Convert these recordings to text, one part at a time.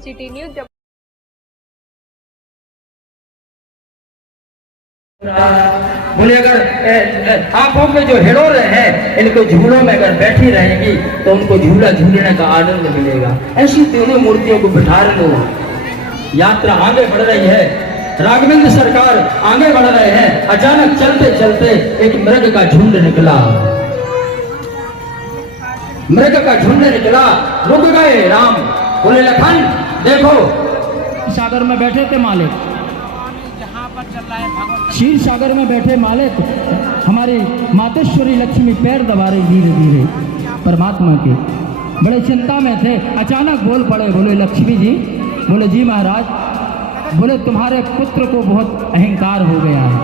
City news. बोले अगर आंखों के जो हिडोरे हैं इनको झूलों में अगर बैठी रहेंगी तो उनको झूला झूलने का आनंद मिलेगा। ऐसी तीनों मूर्तियों को बिठा लो। यात्रा आगे बढ़ रही है, राघवेंद्र सरकार आगे बढ़ रहे हैं। अचानक चलते चलते एक मृग का झुंड निकला। मृग का झुंड निकला, रुक गए राम। बोले लखन देखो, सागर में बैठे थे मालिक, क्षीर सागर में बैठे मालिक हमारी मातेश्वरी लक्ष्मी पैर दबा रही धीरे धीरे परमात्मा के। बड़े चिंता में थे, अचानक बोल पड़े। बोले लक्ष्मी जी। बोले जी महाराज। बोले तुम्हारे पुत्र को बहुत अहंकार हो गया है।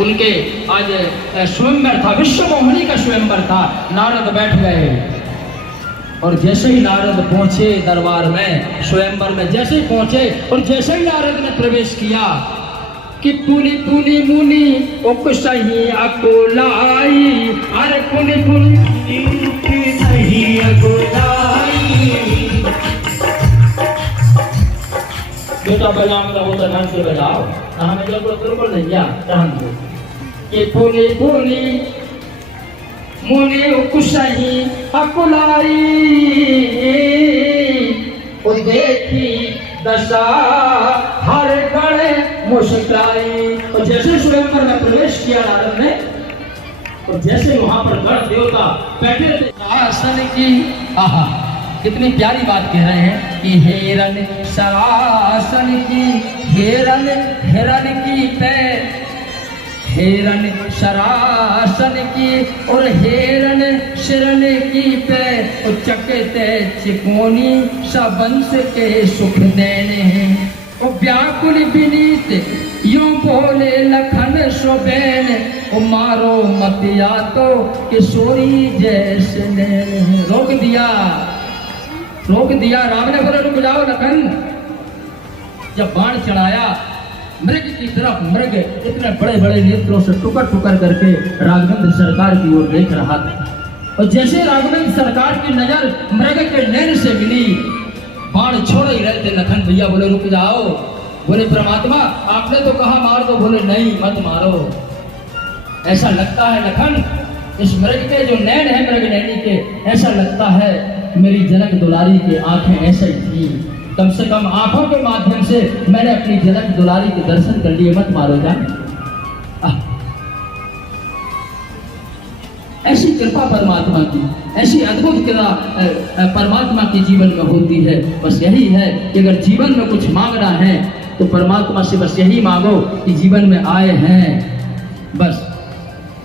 उनके आज स्वयंवर था, विश्व मोहिनी का स्वयंवर था। नारद बैठ गए और जैसे ही नारद पहुंचे दरबार में, स्वयंवर में जैसे ही पहुंचे और जैसे ही नारद ने प्रवेश किया कि पुनि पुनि मुनि सही अकुलाई, अरे पुनि पुनि सही अकुलाई। बेटा बजाओ तो होता ढंग से बजाओ, हमें जो बिल्कुल नहीं आ ढंग से। कि पुनि पुनि मुनि कुशही अकुलाई, देखी दशा हर गणे मुस्कुराई। और जैसे स्वयंवर में प्रवेश किया नारद ने, और जैसे वहां पर गण देवता बैठे थे आसन की, आहा कितनी प्यारी बात कह रहे हैं कि हेरन सरासन की, हेरन हेरन की पैर, हेरन शरासन की और हेरन शरण की पैर, और चकते चिकोनी सबंस के सुख देने हैं। और व्याकुल विनीत यूं बोले लखन सोबैन, और मारो मतिया तो किशोरी जैसे नैन। रोक दिया राम ने। बोले रुक जाओ लखन। जब बाण चढ़ाया मृग की तरफ, मृग इतने बड़े बड़े नेत्रों से टुकर टुकर करके राघवेंद्र सरकार की ओर देख रहा था। और जैसे राघवेंद्र सरकार की नजर मृग के नैन से मिली, बाण छोड़ ही रहे थे लखन भैया। बोले रुक जाओ। बोले परमात्मा आपने तो कहा मार दो। बोले नहीं मत मारो। ऐसा लगता है लखन, इस मृग के जो नैन है मृग नैनी के, ऐसा लगता है मेरी जनक दुलारी की आंखें ऐसे ही थी। कम से कम आंखों के माध्यम से मैंने अपनी जनक दुलारी के दर्शन कर लिए, मत मारो जान। ऐसी कृपा परमात्मा की, ऐसी अद्भुत कृपा परमात्मा की जीवन में होती है। बस यही है कि अगर जीवन में कुछ मांगना है तो परमात्मा से बस यही मांगो कि जीवन में आए हैं बस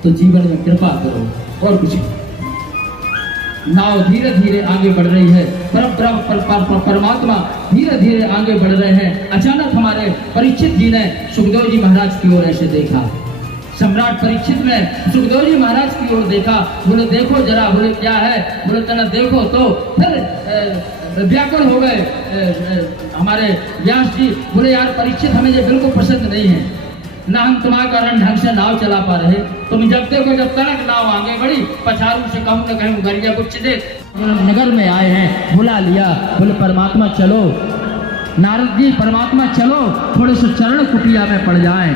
तो जीवन में कृपा करो, और कुछ नहीं। नाव धीरे धीरे आगे बढ़ रही है, परमात्मा धीरे धीरे आगे बढ़ रहे हैं। अचानक हमारे परीक्षित जी ने सुखदेव जी महाराज की ओर ऐसे देखा। सम्राट परीक्षित ने सुखदेव जी महाराज की ओर देखा। बोले देखो जरा। बोले क्या है? बोले तना देखो। तो फिर व्याकुल हो गए हमारे व्यास जी। बोले यार परीक्षित हमें ये बिल्कुल पसंद नहीं है, ना हम तुम्हारे कारण ढंग से नाव चला पा रहे। तुम जब देखो जब तक नाव आगे बढ़ी, पछारू से कहूँ न कहूँ गरिया कुछ दे। नगर में आए हैं, बुला लिया। बोले परमात्मा चलो। नारद जी परमात्मा चलो, थोड़े से चरण कुटिया में पड़ जाए,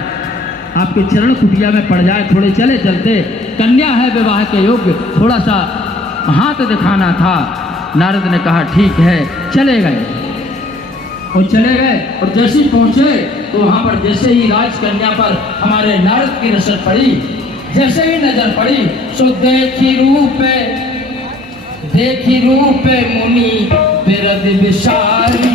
आपके चरण कुटिया में पड़ जाए। थोड़े चले चलते, कन्या है विवाह के योग्य, थोड़ा सा हाथ दिखाना था। नारद ने कहा ठीक है। चले गए और चले गए। और जैसे ही पहुंचे तो वहां पर जैसे ही राजकन्या पर हमारे नारद की नजर पड़ी, जैसे ही नजर पड़ी सो देखी रूप मुनि बिरद विशाली।